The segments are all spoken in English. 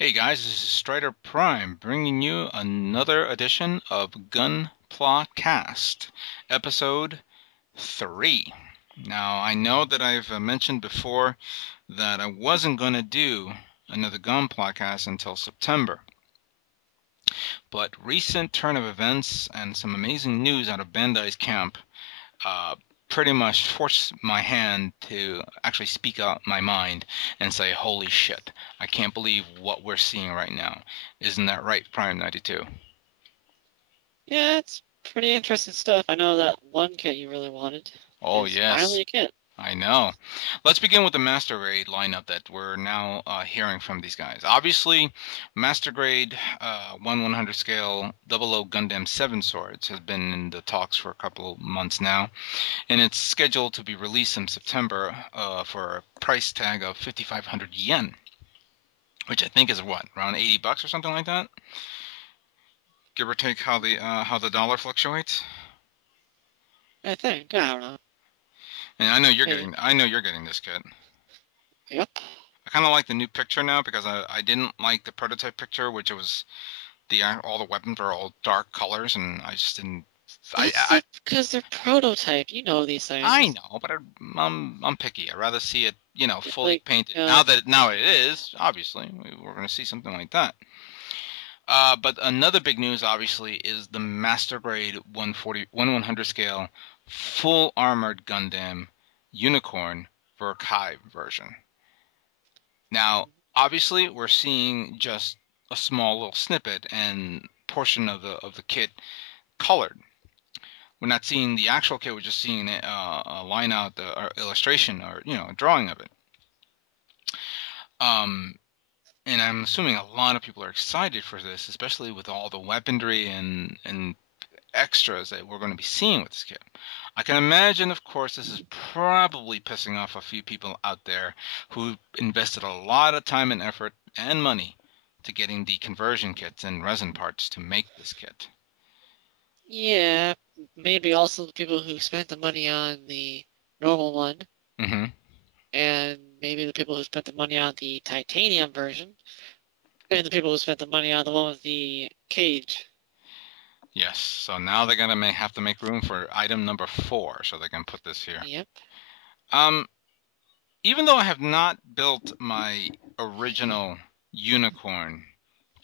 Hey guys, this is Strider Prime bringing you another edition of GUNPLACAST, episode 3. Now, I know that I've mentioned before that I wasn't going to do another GUNPLACAST until September, but recent turn of events and some amazing news out of Bandai's camp uh, pretty much forced my hand to actually speak out my mind and say, holy shit, I can't believe what we're seeing right now. Isn't that right, Prime 92? Yeah, it's pretty interesting stuff. I know that one kit you really wanted Oh, is finally yes, a kit. I know. Let's begin with the Master Grade lineup that we're now hearing from these guys. Obviously, Master Grade 1/100 scale 00 Gundam 7 Swords has been in the talks for a couple of months now, and it's scheduled to be released in September for a price tag of 5,500 yen, which I think is what, around $80 or something like that, give or take how the dollar fluctuates. I think. I don't know. And Maybe. I know you're getting this kit. Yep. I kind of like the new picture now because I didn't like the prototype picture, which was all the weapons were all dark colors, and I just didn't. It's because they're prototype. You know these I things. know, but I'm picky. I'd rather see it, fully Like, painted. you know, Now it is obviously we're going to see something like that. But another big news, obviously, is the Master Grade 100 scale full armored Gundam Unicorn Verkai version. Now, obviously, we're seeing just a small little snippet and portion of the kit colored. We're not seeing the actual kit. We're just seeing a line out or illustration or a drawing of it. Um, and I'm assuming a lot of people are excited for this, especially with all the weaponry and extras that we're going to be seeing with this kit. I can imagine, of course, this is probably pissing off a few people out there who invested a lot of time and effort and money to getting the conversion kits and resin parts to make this kit. yeah, maybe also the people who spent the money on the normal one, Hmm. and maybe the people who spent the money on the titanium version, and the people who spent the money on the one with the cage. Yes, so now they're gonna have to make room for item number 4, so they can put this here. Yep. Um, Even though I have not built my original unicorn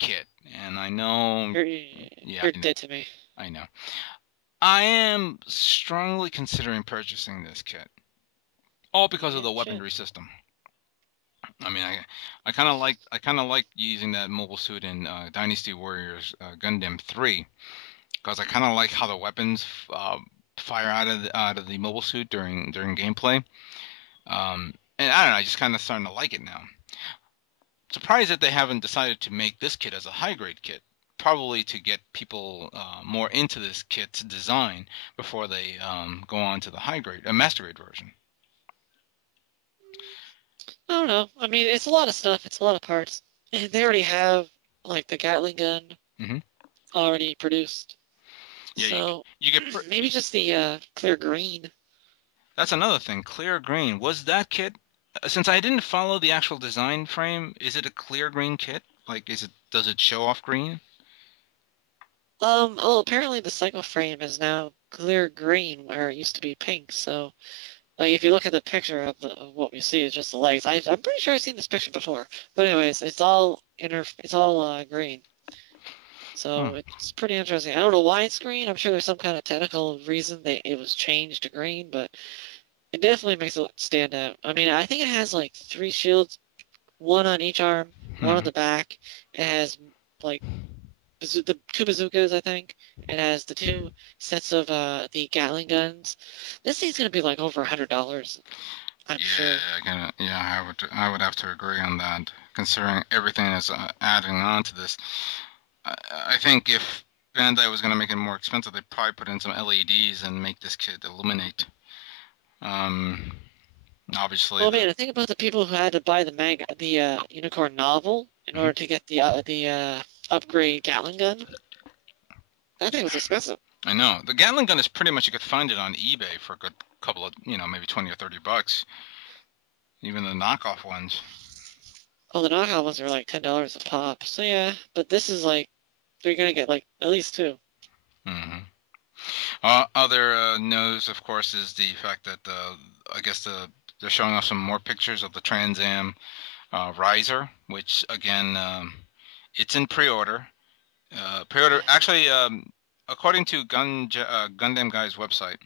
kit, and I know, You're yeah, you're dead to me. I know, I am strongly considering purchasing this kit, all because of Yeah, the shit. weaponry system. I mean, I kind of like using that mobile suit in Dynasty Warriors Gundam 3 because I kind of like how the weapons fire out of the mobile suit during gameplay. And I don't know, I just kind of starting to like it now. Surprised that they haven't decided to make this kit as a high grade kit. Probably to get people more into this kit's design before they go on to the high grade, master grade version. I don't know. I mean, it's a lot of stuff. It's a lot of parts. And they already have like the Gatling gun Hmm. already produced. Yeah, So you get. maybe just the clear green. That's another thing. Clear green. Was that kit? Since I didn't follow the actual design frame, is it a clear green kit? Like, is it? Does it show off green? Oh, apparently the cycle frame is now clear green where it used to be pink. So, like, if you look at the picture of what we see, it's just the legs. I'm pretty sure I've seen this picture before. But anyways, it's all green. Huh. So it's pretty interesting. I don't know why it's green. I'm sure there's some kind of technical reason that it was changed to green, but it definitely makes it stand out. I mean, I think it has like three shields, one on each arm, one on Hmm. the back. It has like the two bazookas, I think. It has the two sets of the Gatling guns. This thing's gonna be like over $100, I'm sure. Yeah, I would have to agree on that. Considering everything that's adding on to this, I, I think if Bandai was going to make it more expensive, they'd probably put in some LEDs and make this kit illuminate. Um, Obviously Oh the. man, I think about the people who had to buy the Unicorn novel in Mhm. order to get the upgrade Gatling gun. That thing was expensive. I know the Gatling gun is pretty much you could find it on eBay for a good couple of maybe $20 or $30, even the knockoff ones. Oh, the knockoff ones are like $10 a pop. So yeah, but this is like you're gonna get like at least two. Mm-hmm. Other news, of course, is the fact that I guess they're showing off some more pictures of the Trans Am riser, which again, it's in pre-order. Pre-order actually, according to Gundam Guy's website,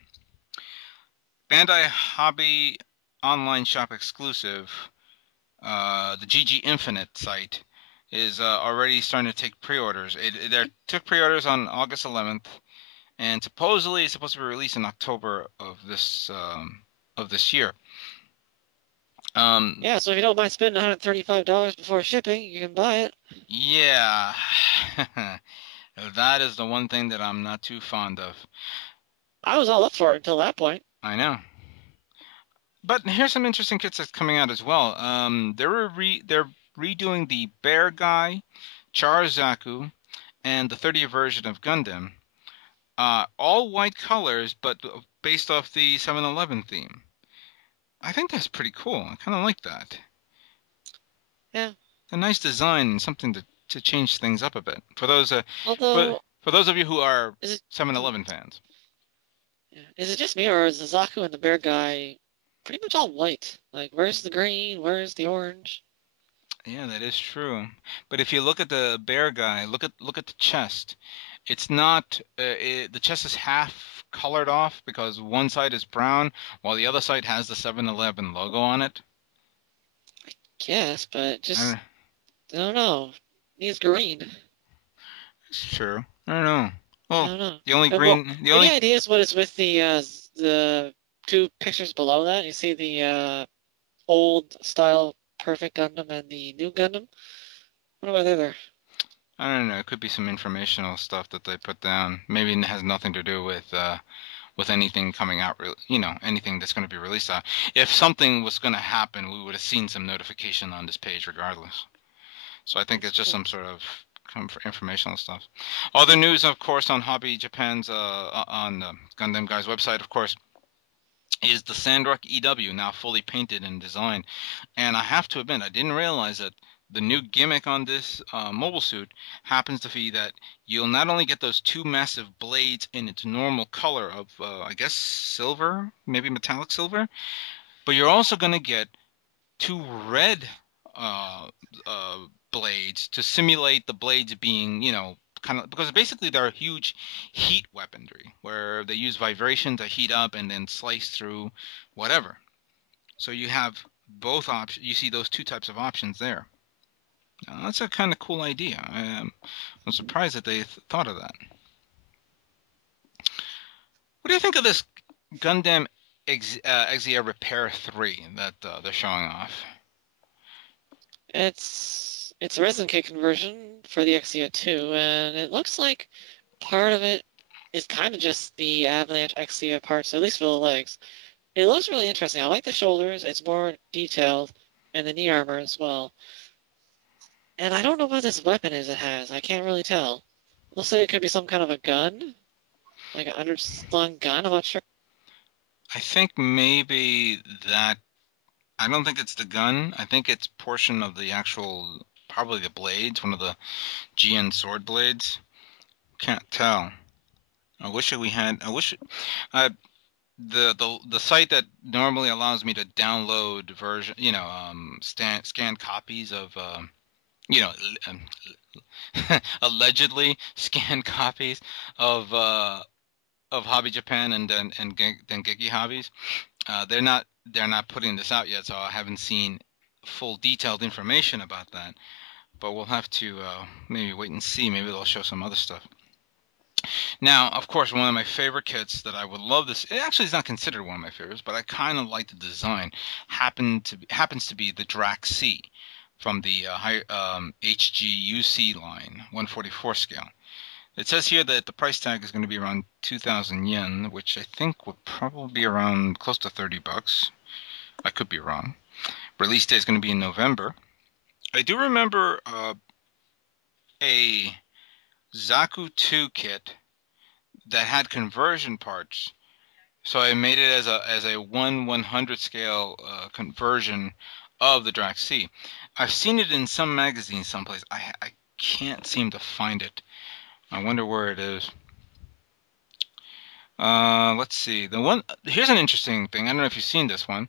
Bandai Hobby online shop exclusive, the GG Infinite site is already starting to take pre-orders. They took pre-orders on August 11th, and supposedly it's supposed to be released in October of this year. Yeah, so if you don't mind spending $135 before shipping, you can buy it. Yeah, that is the one thing that I'm not too fond of. I was all up for it until that point. I know. But here's some interesting kits that's coming out as well. They're redoing the Bear Guy, Char Zaku, and the 30th version of Gundam. All white colors, but based off the 7-Eleven theme. I think that's pretty cool. I kind of like that. Yeah. A nice design and something to change things up a bit. For those Although, for those of you who are is it 7-Eleven fans. yeah, is it just me or is the Zaku and the Bear Guy pretty much all white? Like, where's the green? Where's the orange? Yeah, that is true. But if you look at the Bear Guy, look at the chest. It's not the chest is half colored off because one side is brown while the other side has the 7-Eleven logo on it. Guess, but just I, I don't know. Needs green. it's true. I don't know. I Well, don't know. the only Well, green, the any only ideas what is with the two pictures below that? You see the old style Perfect Gundam and the new Gundam. What about there? I don't know. It could be some informational stuff that they put down. Maybe it has nothing to do with anything coming out. Anything that's going to be released. If something was going to happen, we would have seen some notification on this page regardless. So I think it's just some sort of informational stuff. Other news, of course, on Hobby Japan's on the Gundam Guy's website, of course, is the Sandrock EW now fully painted and designed. And I have to admit, I didn't realize that the new gimmick on this mobile suit happens to be that you'll not only get those two massive blades in its normal color of, I guess, silver, maybe metallic silver, but you're also going to get two red uh, blades to simulate the blades being, kind of, because basically they're huge heat weaponry where they use vibration to heat up and then slice through whatever. So you have both options. You see those two types of options there. That's a kind of cool idea. I'm surprised that they thought of that. What do you think of this Gundam Exia Repair 3 that they're showing off? It's a resin kit conversion for the Exia 2, and it looks like part of it is kind of just the Avalanche Exia parts, at least for the legs. It looks really interesting. I like the shoulders. It's more detailed, and the knee armor as well. And I don't know what this weapon is it has. I can't really tell. Looks like it could be some kind of a gun, like an underslung gun. I'm not sure. I think maybe that. I don't think it's the gun. I think it's portion of the actual, probably the blades, one of the GN sword blades. Can't tell. I wish we had. I wish. The site that normally allows me to download version, scan copies of, you know, allegedly scanned copies of Hobby Japan and Dengeki Hobbies. They're not putting this out yet, so I haven't seen full detailed information about that. But we'll have to maybe wait and see. Maybe they'll show some other stuff. Now, of course, one of my favorite kits that I would love this. It actually is not considered one of my favorites, but I kind of like the design. Happens to be the Dra-C from the HGUC line, 144 scale. It says here that the price tag is going to be around 2,000 yen, which I think would probably be around close to 30 bucks. I could be wrong. Release date is going to be in November. I do remember a Zaku 2 kit that had conversion parts. So I made it as a 1/100 scale conversion of the Dra-C. I've seen it in some magazines someplace. I can't seem to find it. I wonder where it is. Let's see. Here's an interesting thing. I don't know if you've seen this one.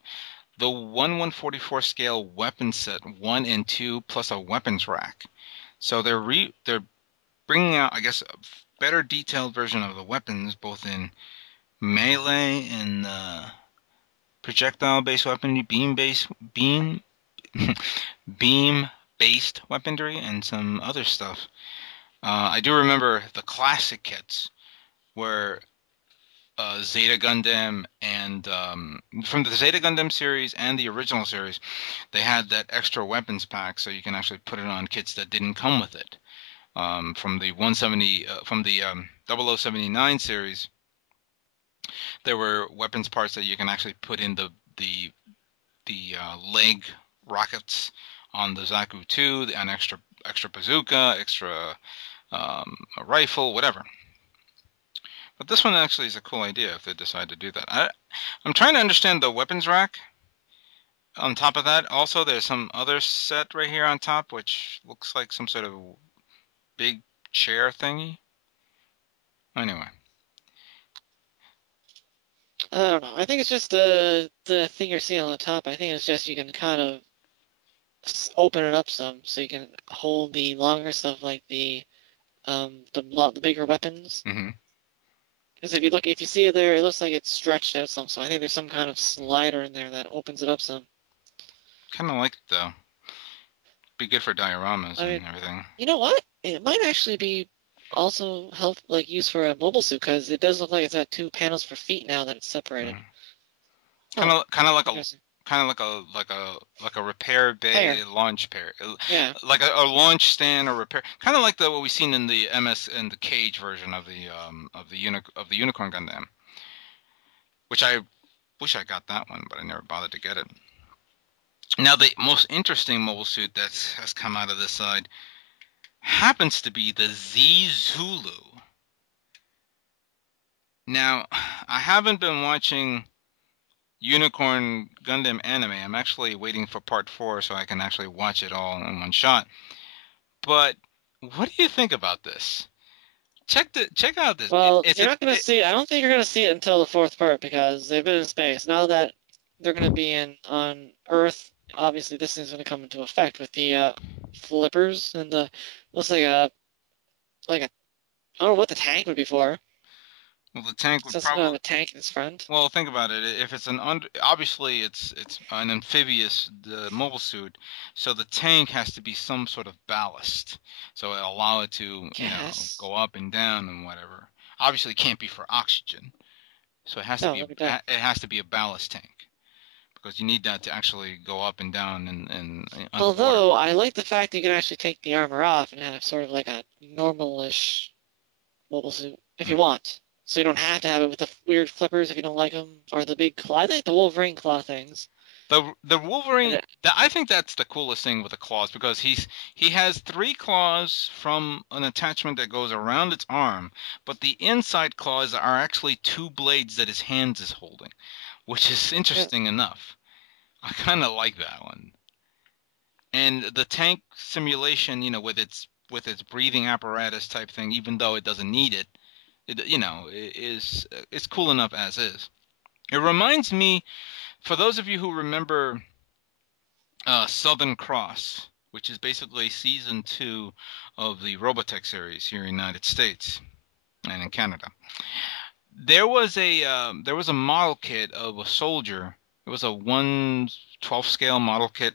The 1/144 scale weapon set 1 and 2 plus a weapons rack. So they're bringing out, I guess, a better detailed version of the weapons, both in melee and projectile-based weaponry, beam-based weaponry, and some other stuff. I do remember the classic kits where Zeta Gundam and from the Zeta Gundam series and the original series, they had that extra weapons pack, so you can actually put it on kits that didn't come with it. From the 170, from the 0079 series, there were weapons parts that you can actually put in the leg rockets on the Zaku 2, an extra bazooka, extra a rifle, whatever. But this one actually is a cool idea if they decide to do that. I'm trying to understand the weapons rack. On top of that, also there's some other set right here on top, which looks like some sort of big chair thingy. Anyway. I don't know. I think it's just the thing you're seeing on the top. I think it's just you can kind of open it up some, so you can hold the longer stuff like the bigger weapons. Mm-hmm. Because if you see it there, it looks like it's stretched out some. So I think there's some kind of slider in there that opens it up some. Kind of like it though. Be good for dioramas and everything. You know what? It might actually be also used for a mobile suit, because it does look like it's got 2 panels for feet now that it's separated. Kind of like a repair bay, launch pair. Yeah. Like a launch stand or repair. Kind of like what we've seen in the MS and the Cage version of the Unicorn Gundam. Which I wish I got that one, but I never bothered to get it. Now the most interesting mobile suit that has come out of this side happens to be the Z Zulu. Now, I haven't been watching Unicorn Gundam anime. I'm actually waiting for part 4 so I can actually watch it all in one shot. But what do you think about this? Check out this. Well, you're not going to see. I don't think you're going to see it until the 4th part, because they've been in space. Now that they're going to be on Earth, obviously this thing's going to come into effect with the flippers and the looks like a I don't know what the tank would be for. Well, the tank would probably have a tank in its front. Well, think about it. If it's obviously it's an amphibious mobile suit, so the tank has to be some sort of ballast, so it'll allow it to go up and down and whatever. Obviously, it can't be for oxygen, so it has to be a ballast tank, because you need that to actually go up and down and although I like the fact that you can actually take the armor off and have sort of like a normal-ish mobile suit if you want. So you don't have to have it with the weird flippers if you don't like them, or the big claw. I like the Wolverine claw things. The Wolverine, I think that's the coolest thing with the claws, because he has 3 claws from an attachment that goes around its arm, but the inside claws are actually 2 blades that his hands is holding, which is interesting enough. I kind of like that one. And the tank simulation, with its breathing apparatus type thing, even though it doesn't need it, it's cool enough as is. It reminds me, for those of you who remember Southern Cross, which is basically season 2 of the Robotech series here in the United States and in Canada, there was a model kit of a soldier. It was a 1/12 scale model kit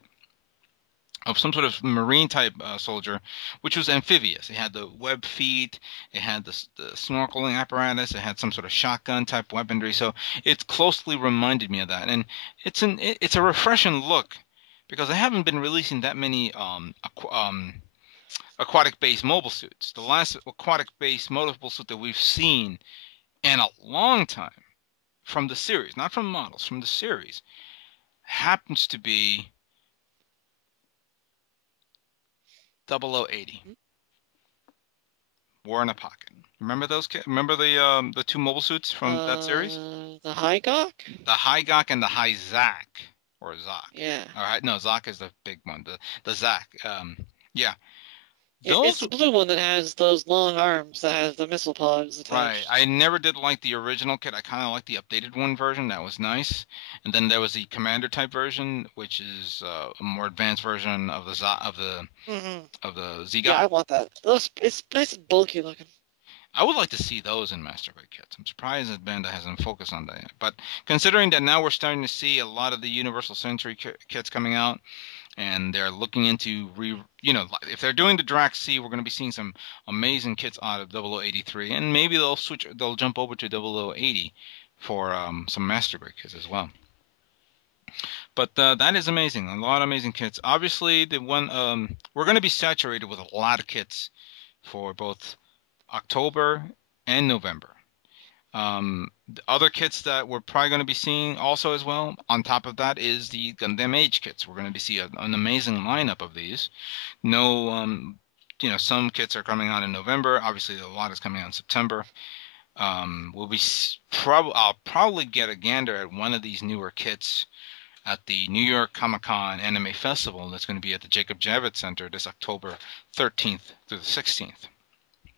of some sort of marine type soldier, which was amphibious. It had the web feet, it had the snorkeling apparatus, it had some sort of shotgun type weaponry. So it closely reminded me of that, and it's a refreshing look, because they haven't been releasing that many aquatic based mobile suits. The last aquatic based mobile suit that we've seen in a long time from the series, not from models, from the series, happens to be 0080. War in a Pocket. Remember those? Remember the 2 mobile suits from that series? The High Gawk? The High Gawk and the High Zack. or Zoc. Yeah. All right, no, Zoc is the big one. The Zac. Yeah, It's those. the blue one that has those long arms that has the missile pods Right. attached. I never did like the original kit. I kind of like the updated one version. That was nice. And then there was the commander type version, which is a more advanced version of the Hmm. Yeah, Zegot. I want that. It's nice and bulky looking. I would like to see those in Master Grade kits. I'm surprised that Bandai hasn't focused on that yet. But considering that now we're starting to see a lot of the Universal Century kits coming out, and they're looking into if they're doing the Dra-C, we're going to be seeing some amazing kits out of 0083, and maybe they'll jump over to 0080 for some Master Grade kits as well. But that is amazing, a lot of amazing kits. Obviously, the one we're going to be saturated with a lot of kits for both October and November. The other kits that we're probably going to be seeing also as well, on top of that, is the Gundam Age kits. We're going to be seeing an amazing lineup of these. No, some kits are coming out in November. Obviously, a lot is coming out in September. I'll probably get a gander at one of these newer kits at the New York Comic-Con Anime Festival that's going to be at the Jacob Javits Center this October 13th through the 16th. Yeah,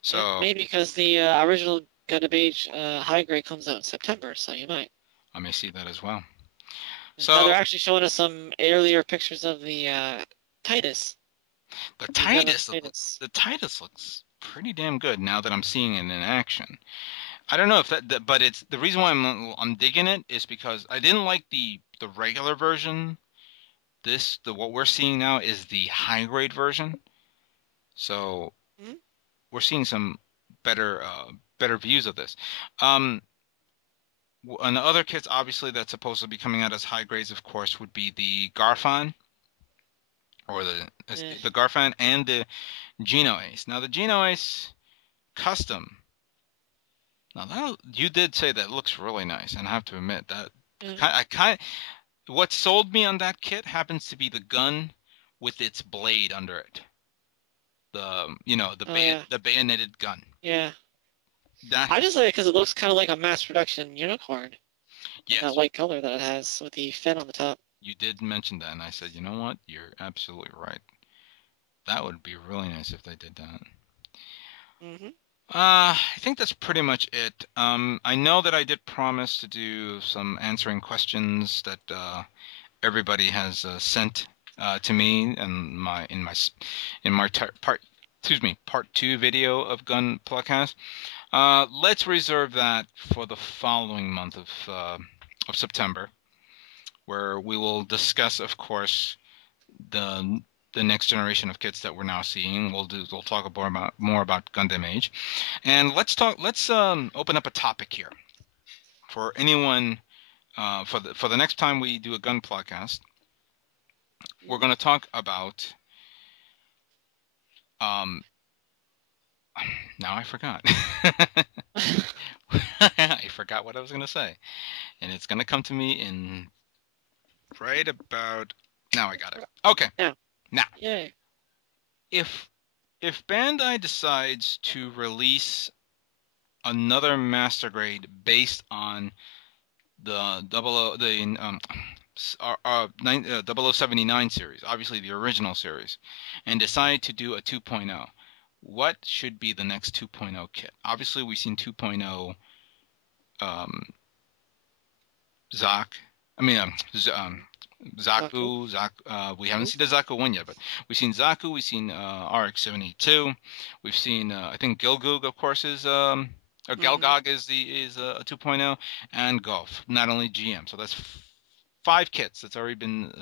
So maybe because the original Gundam Age high grade comes out in September, so you might. I may see that as well. Now So they're actually showing us some earlier pictures of the Titus. the Gundam Titus, Titus. the Titus looks pretty damn good now that I'm seeing it in action. I don't know if but it's the reason why I'm digging it is because I didn't like the regular version. What we're seeing now is the high grade version. So Hmm? we're seeing some better better views of this. Um, and the other kits obviously that's supposed to be coming out as high grades, of course, would be the Garfan or Eh, the Garfan and the Geno Ace. Now the Geno Ace custom. Now that you did say that looks really nice, and I have to admit that eh, I kind what sold me on that kit happens to be the gun with its blade under it. oh yeah, The bayoneted gun. yeah. That I has just like it because it looks kind of like a mass production unicorn with that yes, white color that it has with the fin on the top. you did mention that, and I said, you know what, you're absolutely right. That would be really nice if they did that. Hmm. I think that's pretty much it. I know that I did promise to do some answering questions that everybody has sent to me and in my part part 2 video of Gunplacast. Let's reserve that for the following month of September, where we will discuss, of course, the the next generation of kits that we're now seeing. We'll talk more about Gundam Age, and let's open up a topic here for anyone for the next time we do a Gunplacast. We're going to talk about um now I forgot. I forgot what I was going to say, and it's going to come to me in right about now. I got it. Okay. Yeah. Now, Yay. if Bandai decides to release another master grade based on the 0079 series, obviously the original series, and decide to do a 2.0, what should be the next 2.0 kit? Obviously, we've seen 2.0 um, Zoc. I mean, Zaku. We haven't seen the Zaku one yet, but we've seen Zaku. We've seen RX-782. We've seen I think Gilgug, of course, is or Gelgog is a 2.0, and Golf. Not only GM, so that's 5 kits that's already been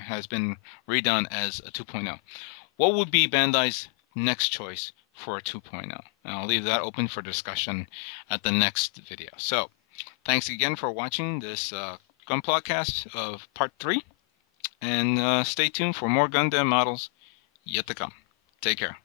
has been redone as a 2.0. What would be Bandai's next choice for a 2.0? And I'll leave that open for discussion at the next video. So, thanks again for watching this Gunplacast of Part 3, and stay tuned for more Gundam models yet to come. Take care.